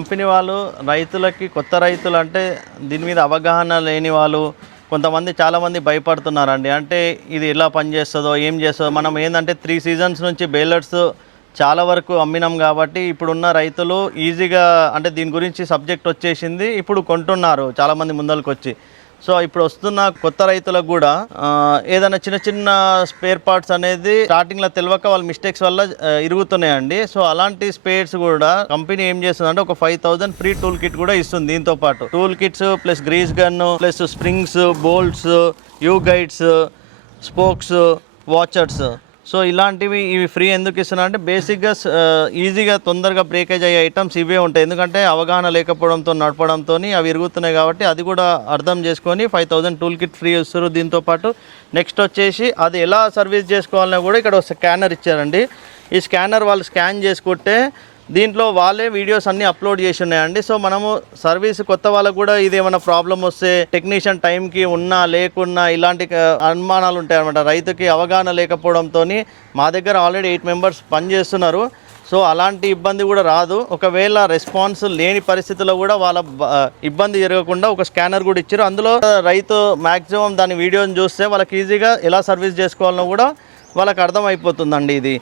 Company వాళ్ళు రైతులకి కొత్త రైతులు అంటే దీని మీద అవగాహన లేని వాళ్ళు కొంతమంది చాలామంది భయపడుతున్నారండి. అంటే ఇది ఎలా పనిచేస్తుందో ఏం చేస్తుందో. మనం ఏంటంటే త్రీ సీజన్స్ నుంచి బేలర్స్ చాలా వరకు అమ్మినాం కాబట్టి ఇప్పుడున్న రైతులు ఈజీగా అంటే దీని గురించి సబ్జెక్ట్ వచ్చేసింది. ఇప్పుడు కొంటున్నారు చాలామంది ముందలకొచ్చి వచ్చి సో ఇప్పుడు వస్తున్న కొత్త రైతులకు కూడా ఏదైనా చిన్న చిన్న స్పేర్ పార్ట్స్ అనేది స్టార్టింగ్లో తెలియక వాళ్ళ మిస్టేక్స్ వల్ల ఇరుగుతున్నాయండి. సో అలాంటి స్పేర్స్ కూడా కంపెనీ ఏం చేస్తుందంటే ఒక five thousand free tool kit కూడా ఇస్తుంది దీంతో పాటు. Tool kits plus grease gun plus springs bolts U guides spokes washers so ఇలాంటివి ఇవి ఫ్రీ ఎందుకు ఇస్తున్నా అంటే బేసిక్గా ఈజీగా తొందరగా బ్రేకేజ్ అయ్యే ఐటమ్స్ ఇవే ఉంటాయి. ఎందుకంటే అవగాహన లేకపోవడంతో నడపడంతో అవి ఇరుగుతున్నాయి కాబట్టి అది కూడా అర్థం చేసుకొని five thousand tool kit free ఇస్తారు దీంతో పాటు. నెక్స్ట్ వచ్చేసి అది ఎలా సర్వీస్ చేసుకోవాలన్నా కూడా ఇక్కడ ఒక స్కానర్ ఇచ్చారండి. ఈ స్కానర్ వాళ్ళు స్కాన్ చేసుకుంటే దీంట్లో వాళ్ళే వీడియోస్ అన్ని అప్లోడ్ చేసి ఉన్నాయండి. సో మనము సర్వీస్ కొత్త వాళ్ళకు కూడా ఇది ఏమైనా ప్రాబ్లం వస్తే టెక్నీషియన్ టైంకి ఉన్నా లేకున్నా ఇలాంటి అనుమానాలు ఉంటాయి అనమాట రైతుకి అవగాహన లేకపోవడంతో మా దగ్గర ఆల్రెడీ ఎయిట్ మెంబర్స్ పనిచేస్తున్నారు. సో అలాంటి ఇబ్బంది కూడా రాదు. ఒకవేళ రెస్పాన్స్ లేని పరిస్థితుల్లో కూడా వాళ్ళ ఇబ్బంది జరగకుండా ఒక స్కానర్ కూడా ఇచ్చారు. అందులో రైతు మ్యాక్సిమం దాని వీడియోని చూస్తే వాళ్ళకి ఈజీగా ఎలా సర్వీస్ చేసుకోవాలనో కూడా వాళ్ళకి అర్థమైపోతుందండి ఇది.